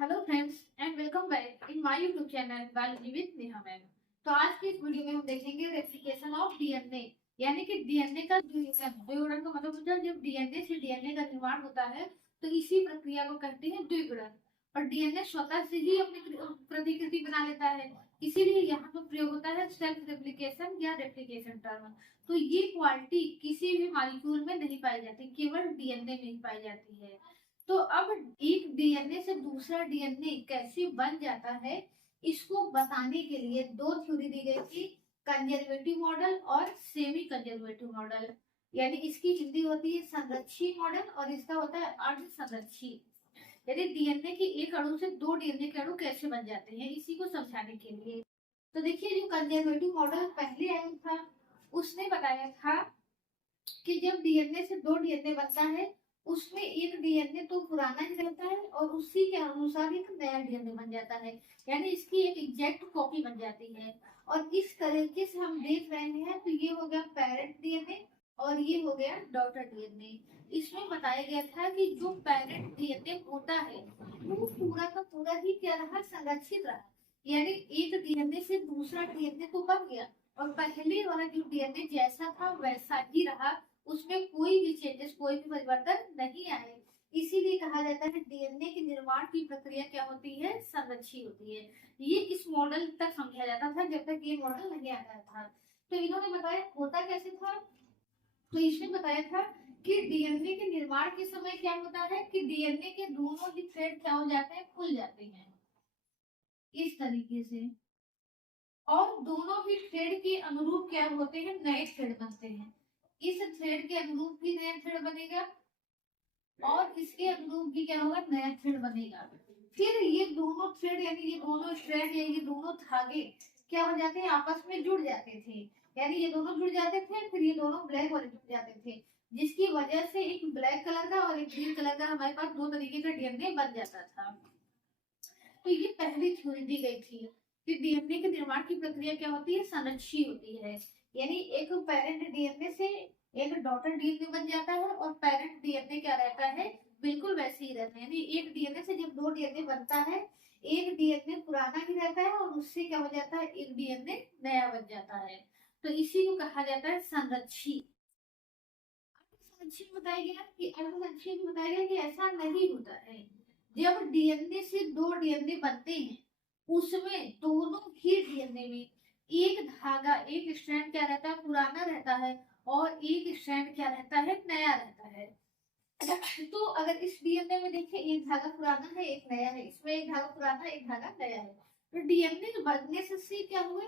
Hello friends and welcome back in my YouTube channel biology with Neha ma'am. तो आज की इस वीडियो में हम देखेंगे रेप्लिकेशन ऑफ डीएनए, यानी कि डीएनए का द्विगुणन का मतलब होता है जब डीएनए से डीएनए का निर्माण होता है तो इसी प्रक्रिया को कहते हैं द्विगुणन। और डीएनए स्वतः से ही अपनी प्रतिकृति बना लेता है, इसीलिए यहाँ पर प्रयोग होता है सेल्फ रेप्लिकेशन या रेप्लिकेशन टर्म। तो ये क्वालिटी किसी भी मॉलिक्यूल में नहीं पाई जाती, केवल डीएनए में ही पाई जाती है। तो अब एक डीएनए से दूसरा डीएनए कैसे बन जाता है, इसको बताने के लिए दो थ्योरी दी गई थी, कंजर्वेटिव मॉडल और सेमी कंजर्वेटिव मॉडल। यानी इसकी हिंदी होती है संरक्षी मॉडल और इसका होता है अर्ध संरक्षी। यानी डीएनए के एक अणु से दो डीएनए के अणु कैसे बन जाते हैं, इसी को समझाने के लिए। तो देखिए, जो कंजर्वेटिव मॉडल पहले आया था उसने बताया था कि जब डीएनए से दो डीएनए बनता है उसमें एक डीएनए तो पुराना ही रहता है और उसी के अनुसार एक नया डीएनए बन जाता है, यानी इसकी एक एग्जैक्ट कॉपी बन जाती है। और इस तरीके से हम देख रहे हैं तो ये हो गया पेरेंट डीएनए और ये हो गया डॉटर डीएनए। इसमें बताया गया था कि जो पेरेंट डीएनए होता है वो पूरा का पूरा ही क्या रहा, संरक्षित रहा। यानी एक डीएनए से दूसरा डीएनए तो बन गया और पहले वाला जो डीएनए जैसा था वैसा ही रहा, उसमें कोई भी चेंजेस, कोई भी परिवर्तन नहीं आए। इसीलिए कहा जाता है डीएनए के निर्माण की प्रक्रिया क्या होती है, संरक्षी होती है। ये इस मॉडल तक समझा जाता था जब तक ये मॉडल नहीं आता था। तो इन्होंने बताया होता कैसे था। तो इसने बताया था कि डीएनए के निर्माण के समय क्या होता है कि डीएनए के दोनों ही थ्रेड क्या हो जाते हैं, खुल जाते हैं इस तरीके से, और दोनों ही थ्रेड के अनुरूप क्या होते हैं, नए थ्रेड बनते हैं। इस थ्रेड के अनुरूप भी नया थ्रेड बनेगा और इसके अनुरूप भी क्या होगा, नया थ्रेड बनेगा। फिर ये दोनों थ्रेड यानी ये दोनों स्ट्रैंड या ये दोनों धागे क्या हो जाते हैं, आपस में जुड़ जाते थे। यानी ये दोनों जुड़ जाते थे, फिर ये दोनों ब्लैक वाले जुड़ जाते थे, जिसकी वजह से एक ब्लैक कलर का और एक ग्रीन कलर का हमारे पास दो तरीके का डीएनए बन जाता था। तो ये पहली थ्योरी दी गई थी कि डीएनए के निर्माण की प्रक्रिया क्या होती है, संरक्षी होती है। यानी एक पेरेंट डीएनए से एक डॉटर डीएनए बन जाता है और पेरेंट डीएनए क्या रहता है, बिल्कुल वैसे ही रहता है। यानी एक डीएनए से जब दो डीएनए बनता है, एक डीएनए पुराना ही रहता है और उससे क्या हो जाता है, एक डीएनए नया बन जाता है। तो इसी को कहा जाता है संरक्षी। संरक्षी में बताया गया कि अर्धसंरक्षी में बताया गया कि ऐसा नहीं होता है। जब डीएनए से दो डीएनए बनते हैं उसमें दोनों ही डीएनए में एक धागा, एक स्ट्रैंड क्या रहता है, पुराना रहता है और एक स्ट्रैंड क्या रहता है, नया रहता है। तो अगर इस डीएनए में देखें, एक धागा पुराना है एक नया है, इसमें एक धागा पुराना एक धागा नया है। तो डीएनए बनने से क्या हुआ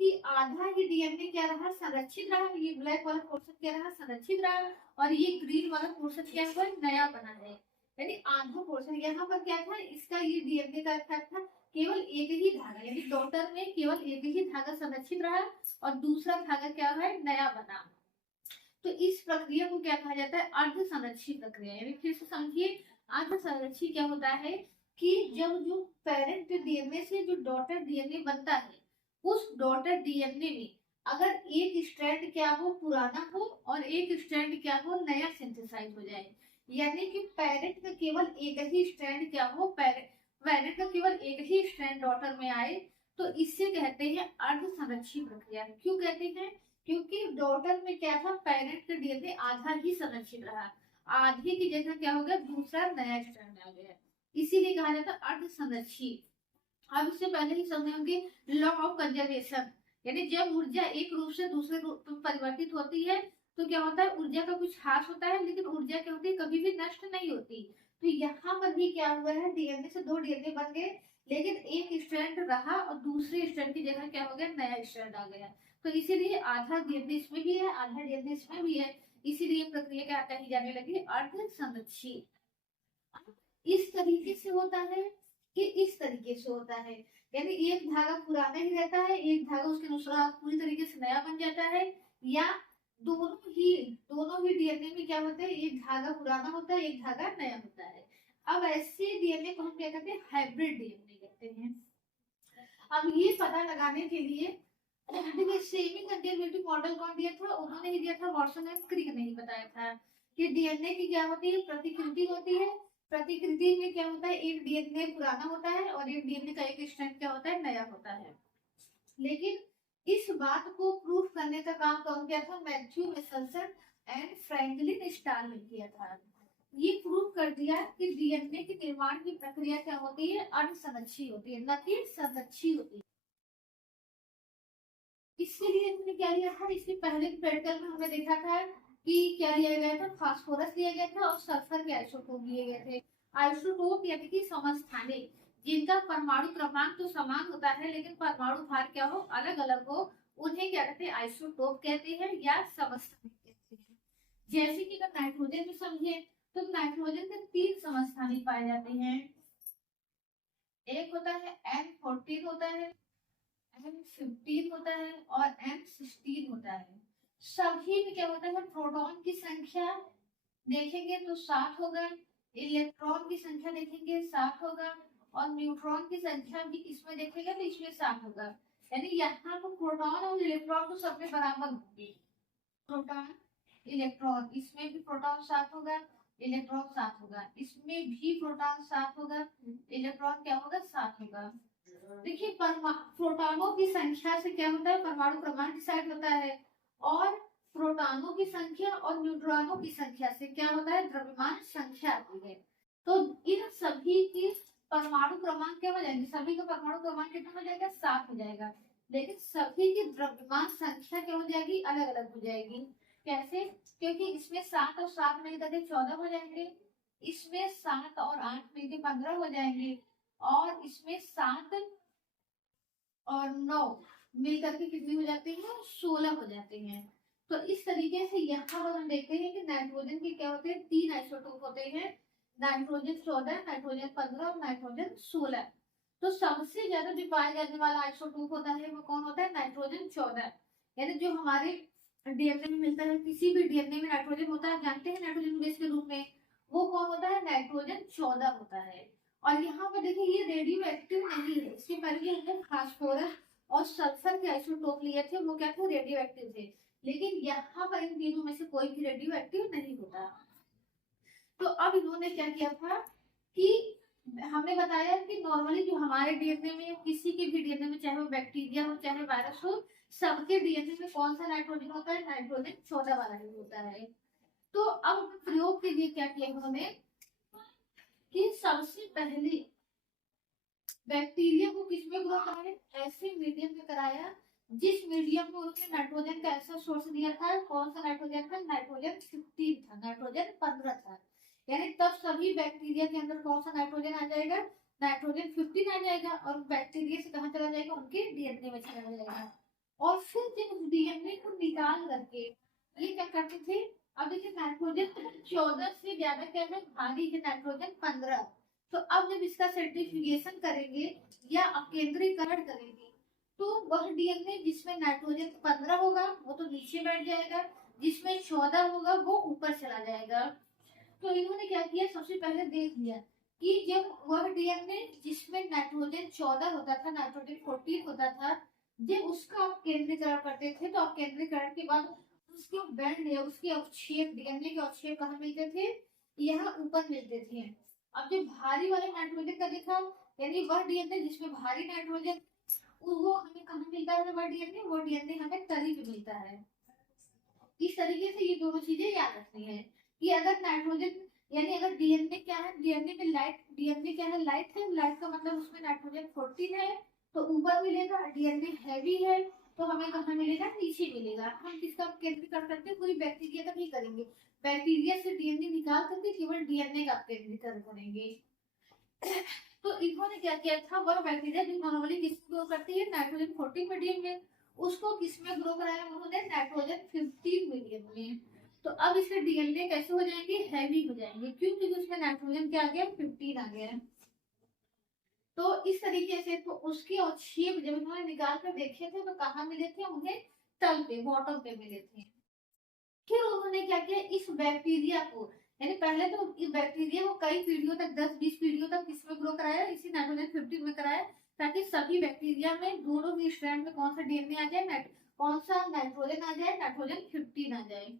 कि आधा ही डीएनए क्या रहा, संरक्षित रहा, ये ब्लैक वाला पोर्शन क्या रहा, संरक्षित रहा, और ये ग्रीन वाला पोर्शन क्या हुआ, नया बना है। यानी आधा पोर्शन यहाँ पर क्या था, इसका ये डीएनए का इफेक्ट था, केवल एक ही धागा यानी डॉटर में केवल एक ही धागा संरक्षित रहा और दूसरा धागा क्या है, नया बना। तो इस प्रक्रिया को क्या कहा जाता है, अर्ध संरक्षी प्रक्रिया। यानी फिर से समझिए, अर्ध संरक्षी क्या होता है कि जब जो पेरेंट डीएनए से जो डॉटर डीएनए बनता है, उस डॉटर डीएनए में अगर एक स्ट्रैंड क्या हो, पुराना हो और एक स्ट्रैंड क्या हो, नया सिंथेसाइज हो जाए, यानी कि पेरेंट का केवल एक ही स्ट्रैंड क्या हो, पेरेंट का केवल एक ही स्ट्रैंड डॉटर में आए, तो इससे कहते हैं अर्ध संरक्षी प्रक्रिया। क्यों कहते हैं, क्योंकि डॉटर में क्या था, पेरेंट का डीएनए आधा ही संरक्षित रहा, आधे की जगह क्या हो गया, दूसरा नया स्ट्रैंड आ गया, इसीलिए कहा जाता है अर्ध संरक्षी। अब इससे पहले ही समझे होंगे लॉ ऑफ कंजर्वेशन, यानी जब ऊर्जा एक रूप से दूसरे रूप में परिवर्तित होती है तो क्या होता है, ऊर्जा का कुछ हास होता है, लेकिन ऊर्जा क्या होती है, कभी भी नष्ट नहीं होती। तो यहाँ पर भी क्या हुआ है, डीएनए से दो डीएनए बन गए, लेकिन एक स्ट्रैंड रहा और दूसरे स्ट्रैंड की जगह क्या हो गया, नया स्ट्रैंड आ गया। तो इसीलिए आधा डीएनए इसमें भी है, आधा डीएनए इसमें भी है, इसीलिए प्रक्रिया क्या कही जाने लगी, अर्ध संरक्षी। इस तरीके से होता है कि इस तरीके से होता है, यानी एक धागा पुराना ही रहता है, एक धागा उसके अनुसार पूरी तरीके से नया बन जाता है, या दोनों ही डीएनए में क्या होता है, एक धागा पुराना होता है एक धागा नया होता है। अब ऐसे डीएनए को हम क्या कहते हैं, हाइब्रिड डीएनए कहते हैं। अब ये पता लगाने के लिए देखिए, सेमी कंजर्वेटिव मॉडल कौन दिया था, उन्होंने ही दिया था, वॉटसन एंड क्रिक ने ही बताया था कि डीएनए की क्या होती है, प्रतिकृति होती है। प्रतिकृति में क्या होता है, एक डीएनए पुराना होता है और एक डीएनए का एक स्ट्रैंड क्या होता है, नया होता है। लेकिन इस बात को प्रूफ करने का काम कौन किया था, मैथ्यू मेसनसन एंड फ्रैंकलिन स्टार ने किया था। ये प्रूव कर दिया कि डीएनए के निर्माण की प्रक्रिया क्या होती है, अनसंरक्षी होती है, न कि संरक्षी होती है। इसके लिए हमने क्या लिया था, इसके पहले प्रैक्टिकल में हमने देखा था कि क्या लिया गया था, फास्फोरस लिया गया था और सल्फर के आइसोटोप लिए गए थे। आइसोटोप यानी कि समस्थानिक, जिनका परमाणु क्रमांक तो समान होता है लेकिन परमाणु भार क्या हो, अलग अलग हो, उन्हें क्या कहते हैं, आइसोटोप कहते हैं या समस्थानिक कहते हैं। जैसे कि अगर नाइट्रोजन में समझे तो नाइट्रोजन के 3 समस्थानिक पाए जाते हैं। एक होता है N14 होता है, M15 होता है और M16 होता है। सभी में क्या होता है, प्रोटॉन की संख्या देखेंगे तो 7 होगा, इलेक्ट्रॉन की संख्या देखेंगे 7 होगा और न्यूट्रॉन की संख्या भी इसमें देखेंगे तो इसमें 7 होगा। यानी यहाँ पर प्रोटॉन और इलेक्ट्रॉन तो सब में बराबर होंगे। प्रोटॉन इलेक्ट्रॉन, इसमें भी प्रोटॉन 7 होगा, इलेक्ट्रॉन 7 होगा, इसमें भी प्रोटॉन 7 होगा, इलेक्ट्रॉन क्या होगा, 7 होगा। देखिए प्रोटॉनों की संख्या से क्या होता है, परमाणु क्रमांक डिसाइड होता है और प्रोटॉनों की संख्या और न्यूट्रॉनों की संख्या से क्या होता है, द्रव्यमान संख्या आती है। तो इन सभी की परमाणु क्रमांक क्या हो जाएंगे, सभी का परमाणु क्रमांक कितना हो जाएगा, 7 हो जाएगा, लेकिन सभी की द्रव्यमान संख्या क्या हो जाएगी, अलग अलग हो जाएगी। कैसे, क्योंकि इसमें 7 और 7 मिलकर 14 हो जाएंगे, इसमें 7 और 8 मिलकर 15 हो जाएंगे और इसमें 7 और 9 मिलकर के कितने हो जाते हैं, 16 हो जाते हैं। तो इस तरीके से यहाँ पर हम देखते हैं कि नाइट्रोजन के क्या होते हैं, 3 आइसोटोप होते हैं, नाइट्रोजन 14, नाइट्रोजन 15 और नाइट्रोजन 16। तो सबसे ज्यादा जो पाया जाने वाला आइसोटोप होता है वो कौन होता है, नाइट्रोजन 14। यानी जो हमारे डीएनए में मिलता है, किसी भी डीएनए में नाइट्रोजन होता है, जानते हैं नाइट्रोजन बेस के रूप में, वो कौन होता है, नाइट्रोजन 14 होता है। और यहाँ पर देखिए ये रेडियो एक्टिव नहीं है, इसके पहले हमने फास्फोरस और सल्फर के आइसोटोप लिए थे, वो क्या थे, रेडियो एक्टिव थे, लेकिन यहाँ पर इन तीनों में से कोई भी रेडियो एक्टिव नहीं होता। तो अब इन्होंने क्या किया था कि हमने बताया कि नॉर्मली जो हमारे डीएनए में, किसी के भी डीएनए में, चाहे वो बैक्टीरिया हो चाहे वायरस हो, सबके डीएनए में कौन सा नाइट्रोजन होता है, नाइट्रोजन 14 वाला ही होता है। तो अब प्रयोग के लिए क्या किया उन्होंने कि सबसे पहले बैक्टीरिया को किसमें ग्रो कराया, ऐसे मीडियम में कराया जिस मीडियम में उन्होंने नाइट्रोजन का ऐसा सोर्स दिया था, कौन सा नाइट्रोजन था, नाइट्रोजन 15 था, नाइट्रोजन 15 था। यानी तब सभी बैक्टीरिया के अंदर कौन सा नाइट्रोजन आ जाएगा, नाइट्रोजन 15 आ जाएगा और बैक्टीरिया से कहाँ चला जाएगा, उनके डीएनए में चला जाएगा। और फिर जब उस डीएनए को निकाल करके ये क्या करते थे, अब देखिए नाइट्रोजन 14 से ज्यादा क्या है, भारी है नाइट्रोजन 15। तो अब जब इसका सर्टिफिकेशन करेंगे या अपकेंद्रीकरण करेंगे तो वह डीएनए जिसमें नाइट्रोजन 15 होगा वो तो नीचे बैठ जाएगा, जिसमें 14 होगा वो ऊपर चला जाएगा। तो इन्होंने क्या किया, सबसे पहले देख लिया कि जब वह डीएनए जिसमें नाइट्रोजन 14 होता था, नाइट्रोजन 14 होता था, जब उसका अपकेंद्रीकरण करते थे तो अपकेंद्रीकरण के बाद उसके बैंड या उसके अवक्षेप, डीएनए के अवक्षेप कहाँ मिलते थे, यहाँ ऊपर मिलते थे। अब जो भारी वाले नाइट्रोजन का देखा, यानी वह डीएनए जिसमें भारी नाइट्रोजन, वो हमें कहाँ मिलता है, वह डीएनए, वो डीएनए हमें तली पे मिलता है। इस तरीके से ये दोनों चीजें याद रखनी है कि अगर नाइट्रोजन, यानी अगर डीएनए क्या है, डीएनए में लाइट, डीएनए क्या है, लाइट है, लाइट का मतलब उसमें नाइट्रोजन 14 है तो ऊपर मिलेगा, डीएनए हैवी है तो हमें कहाँ मिलेगा, नीचे मिलेगा। हम किसका केंद्रीकरण करते हैं, पूरी बैक्टीरिया का नहीं करेंगे, बैक्टीरिया से डीएनए निकाल करके केवल डीएनए का केंद्रीकरण करेंगे। तो इन्होंने क्या किया था, वह बैक्टीरिया जो नॉर्मली किसमें ग्रो करती है, नाइट्रोजन 14 मीडियम में, उसको किसमें ग्रो कराया उन्होंने, नाइट्रोजन 15 मीडियम में। तो अब इसके डीएनए कैसे हो जाएंगे, हैवी हो जाएंगे, क्यों, क्योंकि उसमें नाइट्रोजन क्या आ गया, 15 आ गया। तो इस तरीके से तो उसके अवक्षेप जब उन्होंने निकाल कर देखे थे तो कहाँ मिले थे, उन्हें तल पे, बॉटम पे मिले थे। फिर उन्होंने क्या किया, इस बैक्टीरिया को, यानी पहले तो इस बैक्टीरिया को कई पीढ़ियों तक, 10-20 पीढ़ियों तक किसमें ग्रो कराया, इसी नाइट्रोजन 15 में कराया, ताकि सभी बैक्टीरिया में दोनों ही स्ट्रैंड में कौन सा डीएनए आ जाए, कौन सा नाइट्रोजन आ जाए, नाइट्रोजन 15 आ जाए।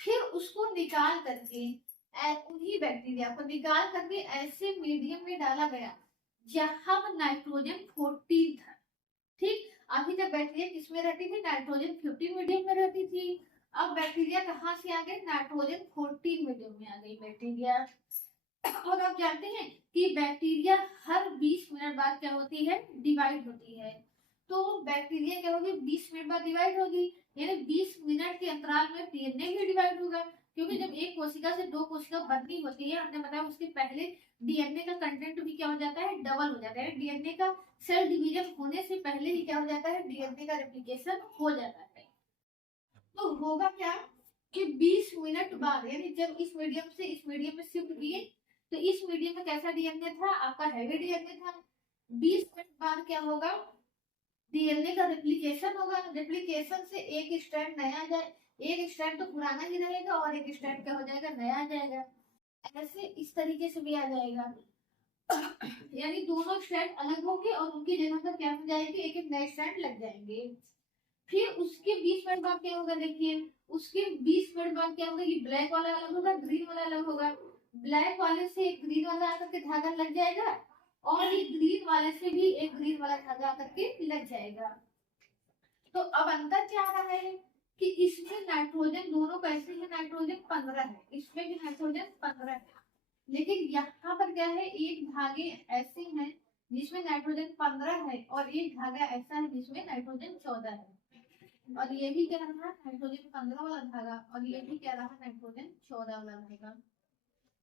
फिर उसको निकाल करके उन्हीं बैक्टीरिया को निकाल करके ऐसे मीडियम में डाला गया जहां नाइट्रोजन 14 था। ठीक, अभी तक बैक्टीरिया किसमें रहती थी, नाइट्रोजन 15 मीडियम में रहती थी। अब बैक्टीरिया कहाँ से आ गए, नाइट्रोजन 14 मीडियम में आ गई बैक्टीरिया। और आप जानते हैं कि बैक्टीरिया हर 20 मिनट बाद क्या होती है, डिवाइड होती है। तो बैक्टीरिया क्या होगी, 20 मिनट बाद डिवाइड होगी, यानी 20 मिनट के अंतराल में डीएनए भी डिवाइड होगा। क्योंकि जब एक कोशिका से दो कोशिका बननी होती है, हमने बताया उसके पहले डीएनए का कंटेंट भी क्या हो जाता है, डबल हो जाता है। डीएनए का सेल डिवीजन होने से पहले ही क्या हो जाता है, डीएनए का रेप्लिकेशन हो जाता है। तो होगा क्या कि 20 मिनट बाद, यानी जब इस मीडियम से इस मीडियम में शिफ्ट किए, तो इस मीडियम में कैसा डीएनए था, आपका हैवी डीएनए था। 20 मिनट बाद क्या होगा, डीएनए का रेप्लिकेशन होगा। रेप्लिकेशन से एक स्ट्रैंड नया आ जाए, एक स्ट्रैंड तो पुराना ही रहेगा और एक स्ट्रैंड क्या हो जाएगा, नया आ जाएगा। ऐसे इस तरीके से भी आ जाएगा। यानी दोनों स्ट्रैंड अलग होंगे और उनकी जगह पर क्या हो जाएगी, एक एक नए स्ट्रैंड लग जाएंगे। फिर उसके 20 मिनट बाद क्या होगा, देखिए उसके 20 मिनट बाद क्या होगा, ये ब्लैक वाला अलग होगा, ग्रीन वाला अलग होगा। ब्लैक वाले से एक ग्रीन वाला आकर के धागा लग जाएगा और ये ग्रीन वाले से भी एक ग्रीन वाला धागा आकर के लग जाएगा। तो अब अंतर क्या आ रहा है कि इसमें नाइट्रोजन दोनों कैसे है, नाइट्रोजन 15 है, इसमें भी नाइट्रोजन 15 है। लेकिन यहाँ पर क्या है, एक धागे ऐसे हैं जिसमें नाइट्रोजन 15 है और एक धागा ऐसा है जिसमें नाइट्रोजन 14 है। और ये भी क्या रहा, नाइट्रोजन 15 वाला धागा, और ये भी क्या रहा, नाइट्रोजन 14 वाला धागा।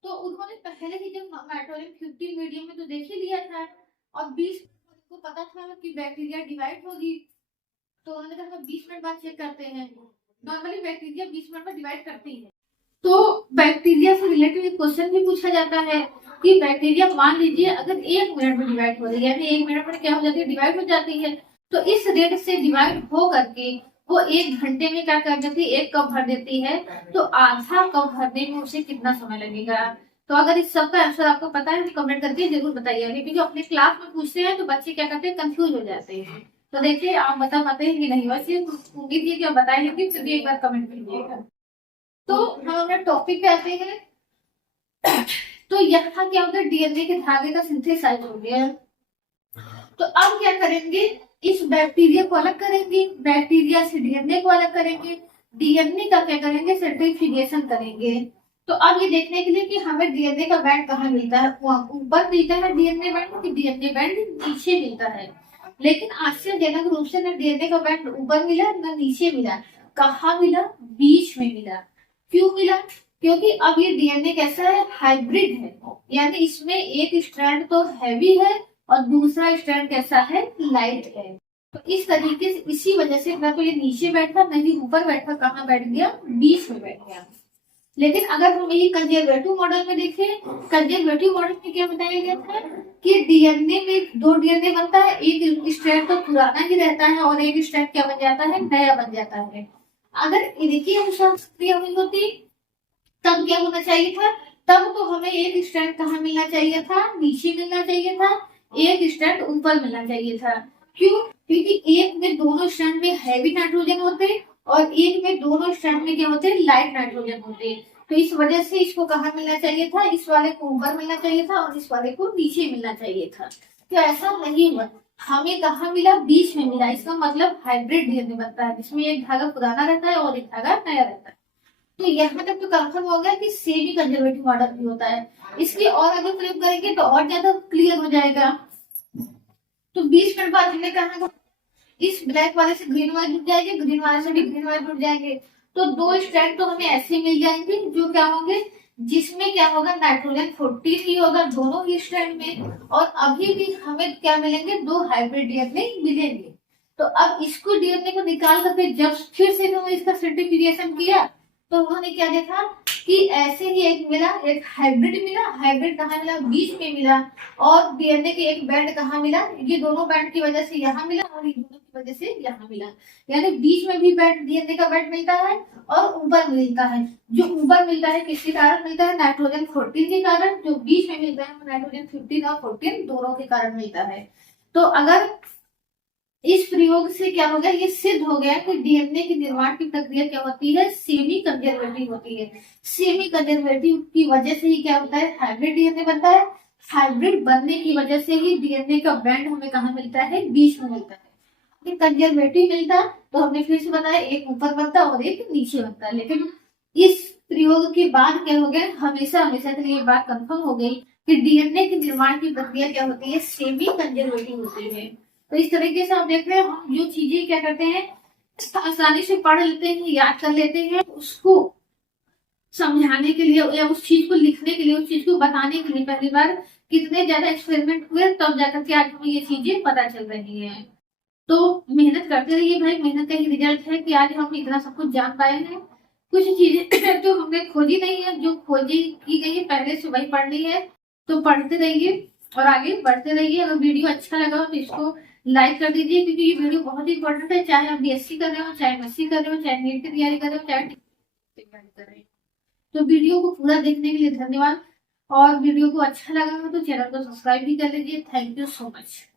तो उन्होंने पहले ही जब नाइट्रोजन 15 मीडियम में तो देख ही लिया था, और 20 को पता था कि बैक्टीरिया डिवाइड होगी, तो उन्होंने कहा 20 मिनट बाद चेक करते हैं। नॉर्मली बैक्टीरिया 20 मिनट में डिवाइड करती है। तो बैक्टीरिया से रिलेटेड एक क्वेश्चन भी पूछा जाता है कि बैक्टीरिया मान लीजिए अगर 1 मिनट में डिवाइड हो रही है, यानी 1 मिनट में क्या हो जाती है, डिवाइड हो जाती है, तो इस रेट से डिवाइड हो करके वो 1 घंटे में क्या कर देती है, 1 कप भर देती है। तो आधा कप भरने में उसे कितना समय लगेगा। तो अगर इस सब का आंसर आपको पता है तो कमेंट करके जरूर बताइए, क्योंकि जो अपने क्लास में पूछते हैं तो बच्चे क्या करते हैं, कंफ्यूज हो जाते हैं। तो देखिए आप बता पाते हैं कि नहीं, वैसे उम्मीद है कि आप बताए, लेकिन फिर भी एक बार कमेंट कीजिएगा। तो हम अपने टॉपिक पे आते हैं। तो यहाँ क्या होगा, डीएनए के धागे का सिंथेसाइज हो गया। तो अब क्या करेंगे, इस बैक्टीरिया को अलग करेंगे, बैक्टीरिया से डीएनए को अलग करेंगे, डीएनए का क्या करेंगे, सेंट्रीफ्यूगेशन करेंगे। तो अब ये देखने के लिए कि हमें डीएनए का बैंड कहाँ मिलता है, ऊपर मिलता है डीएनए बैंड कि डीएनए बैंड नीचे मिलता है। लेकिन आश्चर्यजनक रूप से न डीएनए का बैंड ऊपर मिला न नीचे मिला, कहाँ मिला, बीच में मिला। क्यों मिला, क्योंकि अब ये डीएनए कैसा है, हाइब्रिड है, यानी इसमें एक स्ट्रैंड तो हैवी है और दूसरा स्ट्रैंड कैसा है, लाइट है। तो इस तरीके से, इसी वजह से ना तो ये नीचे बैठा न ही ऊपर बैठा, कहाँ बैठ गया, बीच में बैठ गया। लेकिन अगर हम यही कंजर्वेटिव मॉडल में देखें, कंजर्वेटिव मॉडल में क्या बताया गया था कि डीएनए में 2 डीएनए बनता है, एक स्ट्रैंड तो पुराना ही रहता है और एक स्ट्रैंड क्या बन जाता है, नया बन जाता है। अगर इनकी अनुसार क्रिया हुई होती तब क्या होना चाहिए था, तब तो हमें एक स्ट्रैंड कहाँ मिलना चाहिए था, नीचे मिलना चाहिए था, एक स्ट्रैंड ऊपर मिलना चाहिए था। क्यों, क्योंकि एक में दोनों स्ट्रैंड में हैवी नाइट्रोजन होते और एक में दोनों स्ट्रैंड में क्या होते, लाइट नाइट्रोजन होते। तो इस वजह से इसको कहाँ मिलना चाहिए था, इस वाले को ऊपर मिलना चाहिए था और इस वाले को नीचे मिलना चाहिए था। तो ऐसा नहीं हुआ, हमें कहाँ मिला, बीच में मिला। इसका मतलब हाइब्रिड डीएनए बनता है जिसमें एक धागा पुराना रहता है और एक धागा नया रहता है। तो यहाँ तक तो कंफर्म हो गया कि सेमी कंजर्वेटिव मॉडल भी होता है। इसलिए और अगर प्रयोग करेंगे तो और ज्यादा क्लियर हो जाएगा। तो 20 मिनट बाद हमने कहा इस ब्लैक वाले से ग्रीन वाले जुड़ जाएंगे, ग्रीन वाले से भी ग्रीन वाले जुड़ जाएंगे। तो 2 स्ट्रैंड तो हमें ऐसे मिल जाएंगे जो क्या होंगे, जिसमें क्या होगा, नाइट्रोजन 14 ही होगा दोनों ही स्ट्रैंड में। और अभी भी हमें क्या मिलेंगे, 2 हाइब्रिड डीएनए मिलेंगे। तो अब इसको डीएनए को निकाल करके जब फिर से हमने इसका सेंट्रीफ्यूगेशन किया तो उन्होंने क्या देखा कि ऐसे ही एक मिला, एक हाइब्रिड मिला। हाइब्रिड कहाँ मिला, बीच में मिला। और डीएनए के एक बैंड कहाँ मिला, ये दोनों बैंड की वजह से यहाँ मिला और ये दोनों की वजह से यहाँ मिला। यानी बीच में भी बैंड, डीएनए का बैंड मिलता है और ऊपर मिलता है। जो ऊपर मिलता है किसके कारण मिलता है, नाइट्रोजन 14 के कारण। जो बीच में मिलता है नाइट्रोजन 15 और 14 दोनों के कारण मिलता है। तो अगर इस प्रयोग से क्या हो गया, ये सिद्ध हो गया कि डीएनए की निर्माण की प्रक्रिया क्या होती है, सेमी कंजर्वेटिव होती है। सेमी कंजर्वेटिव की वजह से ही क्या होता है, हाइब्रिड डीएनए बनता है। हाइब्रिड बनने की वजह से ही डीएनए का बैंड हमें कहाँ मिलता है, बीच में मिलता है। कंजर्वेटिव मिलता तो हमने फिर से बताया एक ऊपर बनता और एक नीचे बनता, लेकिन इस प्रयोग के बाद क्या हो गया, हमेशा हमेशा के लिए ये बात कंफर्म हो गई कि डीएनए के निर्माण की प्रक्रिया क्या होती है, सेमी कंजर्वेटिव होती है। तो इस तरीके से आप देख रहे हैं, हम जो चीजें क्या करते हैं, आसानी से पढ़ लेते हैं, याद कर लेते हैं, उसको समझाने के लिए या उस चीज को लिखने के लिए, उस चीज को बताने के लिए पहली बार कितने ज्यादा एक्सपेरिमेंट हुए, तब जाकर के आज हमें ये चीजें पता चल रही है। तो मेहनत करते रहिए भाई, मेहनत का ही रिजल्ट है कि आज हम इतना सब कुछ जान पाए हैं। कुछ चीजें जो हमने खोजी नहीं है, जो खोजी की गई है पहले से वही पढ़नी है। तो पढ़ते रहिए और आगे बढ़ते रहिए। अगर वीडियो अच्छा लगा हो तो इसको लाइक कर दीजिए, क्योंकि ये वीडियो बहुत ही इंपॉर्टेंट है, चाहे आप बीएससी कर रहे हो, चाहे एमएससी कर रहे हो, चाहे नीट की तैयारी कर रहे हो, चाहे तैयारी कर रहे हो। तो वीडियो को पूरा देखने के लिए धन्यवाद। और वीडियो को अच्छा लगा हो तो चैनल को सब्सक्राइब भी कर लीजिए। Thank you so much.